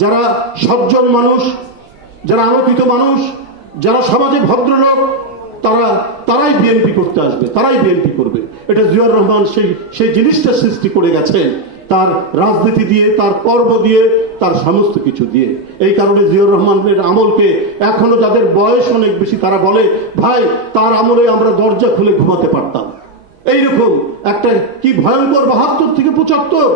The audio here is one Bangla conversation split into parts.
যারা সজ্জন মানুষ, যারা আলোকিত মানুষ, যারা সমাজে ভদ্রলোক, তারাই বিএনপি করতে আসবে, তারাই বিএনপি করবে। এটা জিয়াউর রহমান সেই জিনিসটা সৃষ্টি করে গেছেন, তার রাজনীতি দিয়ে, তার কর্ম দিয়ে, তার সমস্ত কিছু দিয়ে। এই কারণে জিয়াউর রহমানের আমলকে এখনো যাদের বয়স অনেক বেশি তারা বলে, ভাই তার আমলে আমরা দরজা খুলে ঘুমাতে পারতাম। এইরকম একটা কি ভয়ঙ্কর 72 থেকে 75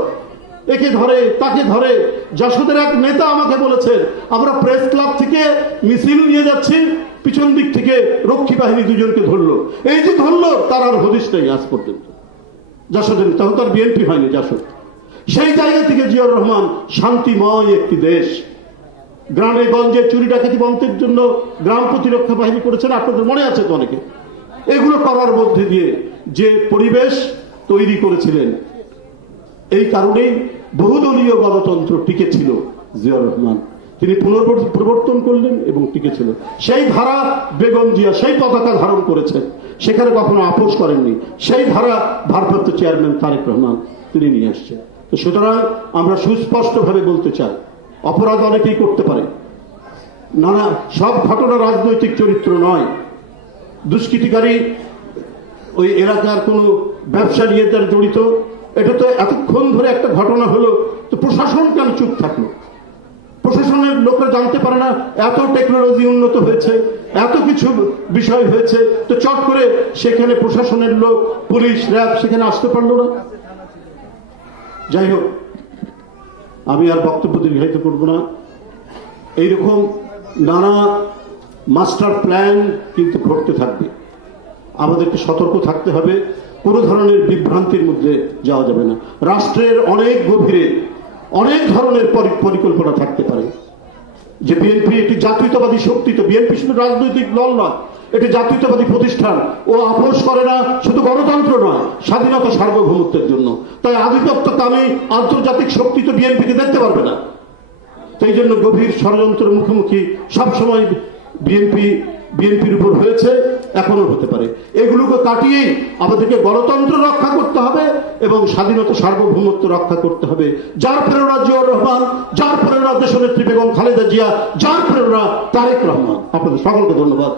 একে ধরে তাকে ধরে। জাসদের এক নেতা আমাকে বলেছেন, আমরা প্রেস ক্লাব থেকে মিছিল নিয়ে যাচ্ছি, পিছন দিক থেকে রক্ষী বাহিনী দুজনকে ধরলো। এই যে ধরলো তার আর হদিস নেই আজ পর্যন্ত। জাসদের তখন তার বিএনপি হয়নি জাসদ। সেই জায়গা থেকে জিয়াউর রহমান শান্তিময় একটি দেশ, গ্রামে গঞ্জে চুরি ডাকাতি বন্ধের জন্য গ্রাম প্রতিরক্ষা বাহিনী করেছেন, আপনাদের মনে আছে তো অনেকে। এগুলো করার মধ্যে দিয়ে যে পরিবেশ তৈরি করেছিলেন, এই কারণেই বহুদলীয় গণতন্ত্র টিকে ছিল। জিয়াউর রহমান তিনি পুনর্প্রবর্তন করলেন এবং টিকে ছিল। সেই ধারা বেগম জিয়া সেই পতাকা ধারণ করেছেন, সেখানে কখনো আপোষ করেননি। সেই ধারা ভারপ্রাপ্ত চেয়ারম্যান তারেক রহমান তিনি নিয়ে আসছেন। তো সুতরাং আমরা সুস্পষ্টভাবে বলতে চাই, অপরাধ অনেকেই করতে পারে, নানা সব ঘটনা রাজনৈতিক চরিত্র নয়। দুষ্কৃতিকারী ওই এলাকার কোনো ব্যবসা নিয়ে তার জড়িত, এটা তো এতক্ষণ ধরে একটা ঘটনা হলো, তো প্রশাসন কেন চুপ থাকলো? প্রশাসনের লোকরা জানতে পারে না এত টেকনোলজি উন্নত হয়েছে, এত কিছু বিষয় হয়েছে, তো চট করে সেখানে প্রশাসনের লোক, পুলিশ, র্যাব সেখানে আসতে পারলো না। যাই হোক, আমি আর বক্তব্য দীর্ঘায়িত করব না। এইরকম নানা মাস্টার প্ল্যান কিন্তু ঘটতে থাকবে, আমাদেরকে সতর্ক থাকতে হবে, কোনো ধরনের বিভ্রান্তির মধ্যে যাওয়া যাবে না। রাষ্ট্রের অনেক গভীরে অনেক ধরনের পরিকল্পনা থাকতে পারে। যে বিএনপি একটি জাতীয়তাবাদী শক্তি, তো বিএনপি শুধু রাজনৈতিক দল নয়, এটি জাতীয়তাবাদী প্রতিষ্ঠান। ও আপোষ করে না শুধু গণতন্ত্র নয়, স্বাধীনতা সার্বভৌমত্বের জন্য। তাই আধিপত্যকামী আন্তর্জাতিক শক্তি তো বিএনপিকে দেখতে পারবে না। সেই জন্য গভীর ষড়যন্ত্রের মুখোমুখি সবসময় বিএনপির উপর হয়েছে, এখনো হতে পারে। এগুলোকে কাটিয়েই আমাদেরকে গণতন্ত্র রক্ষা করতে হবে এবং স্বাধীনতা সার্বভৌমত্ব রক্ষা করতে হবে। যার প্রেরণা জিয়াউর রহমান, যার প্রেরণা দেশনেত্রী বেগম খালেদা জিয়া, যার প্রেরণা তারেক রহমান। আপনাদের সকলকে ধন্যবাদ।